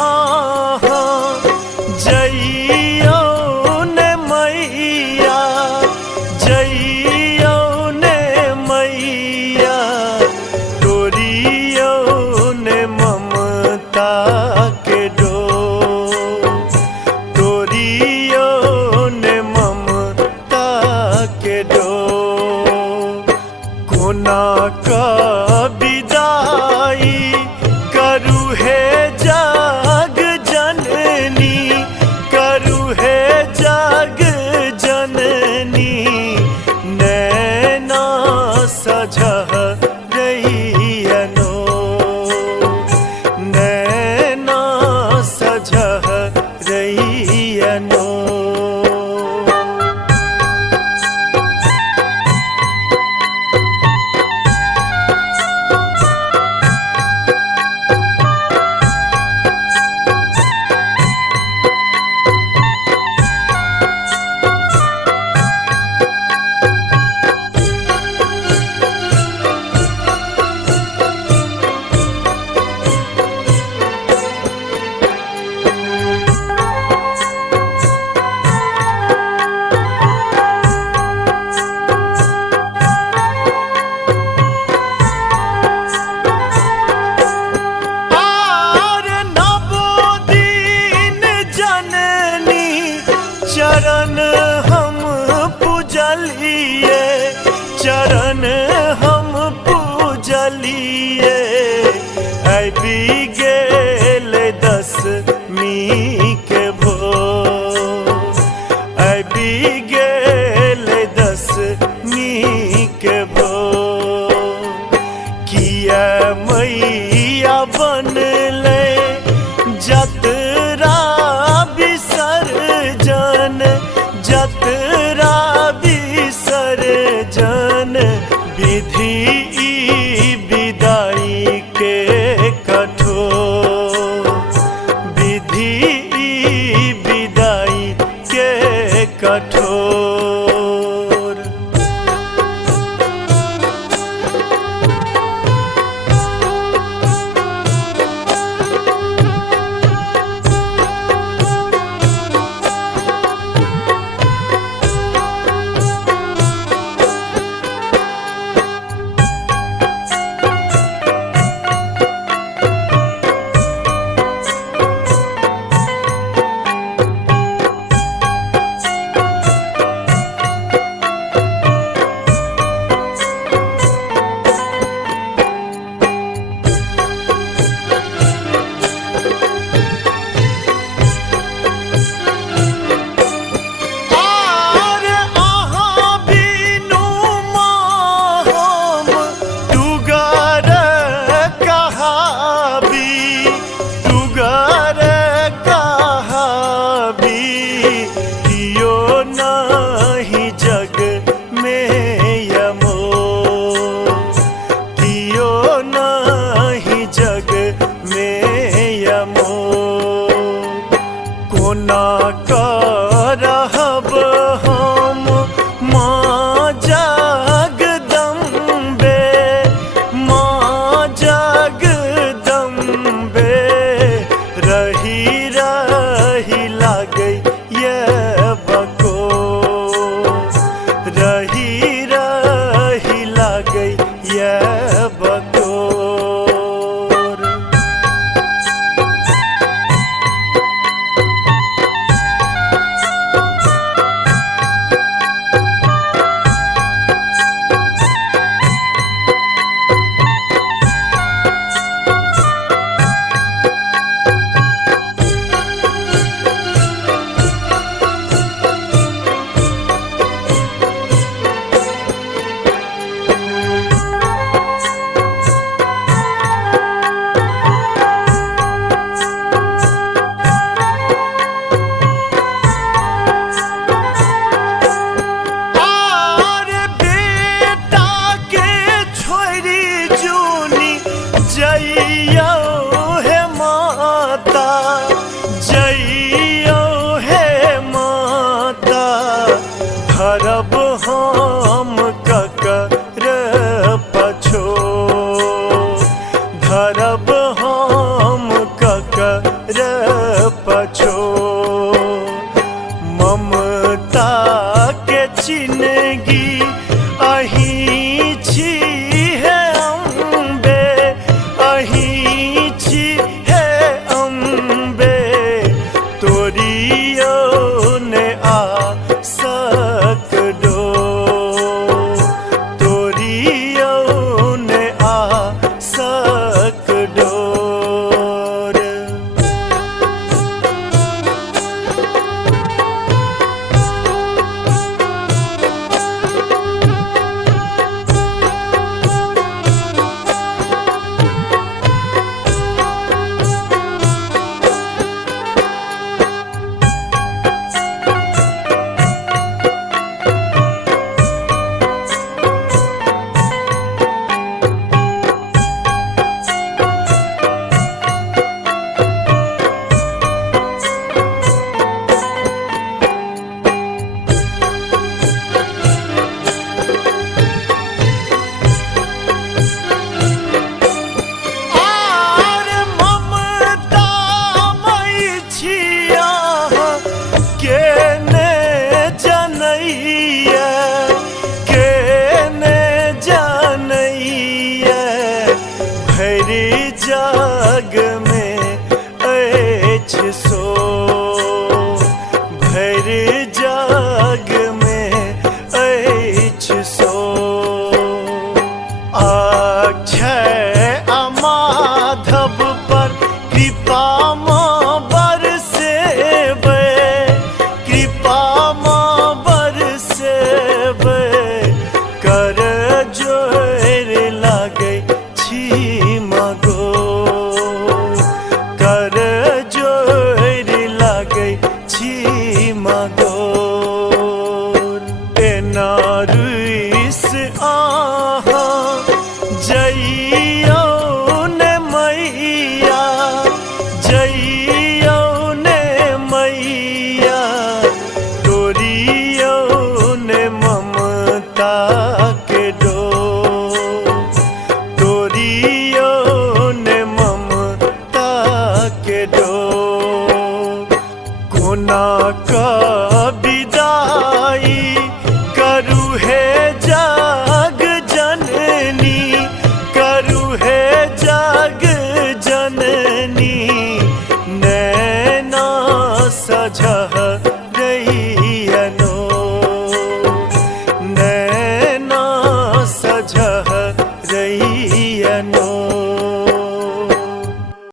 आहा जइयो ने मैया, जइयो ने मैया, तोरियो ने ममता के डोर, तोरियो ने ममता के डोर। कोना का विदाई करू है जग जननी, करू है जग जननी, नैना सजह रहियनो, नैना सजह रहियनो। चरण हम पूजलिए, चरण हम पूजलिए, आबि गेल दशमी के भोर, आबि गेल दशमी के भोर। किया मैया बनले जतरा विसर्जन, जतरा विसर्जन, विधि विदाई के कठोर, विधि विदाई के कठोर। कोना का रहब हम माँ जगदम्बे, माँ जगदम्बे, रही रही लागे ये बको, रही रही लागे ये बको। जग में अछि सो, भर जग में अछि सो। अक्षय अमाधव पर कृपा माँ बरसेबै, कृपा माँ बरसेबै, कर जोर लागै छी मगो, कर जोर लागै छी मगो। एना रुइस आहाँ जइयौ ने मैया, जइयौ ने मैया, तोरियौ ने ममता के डोर, तोरियौ ने ममता के डोर। कोना का विदाई करू हे जग जननी, करू हे जग जननी, नैना सजा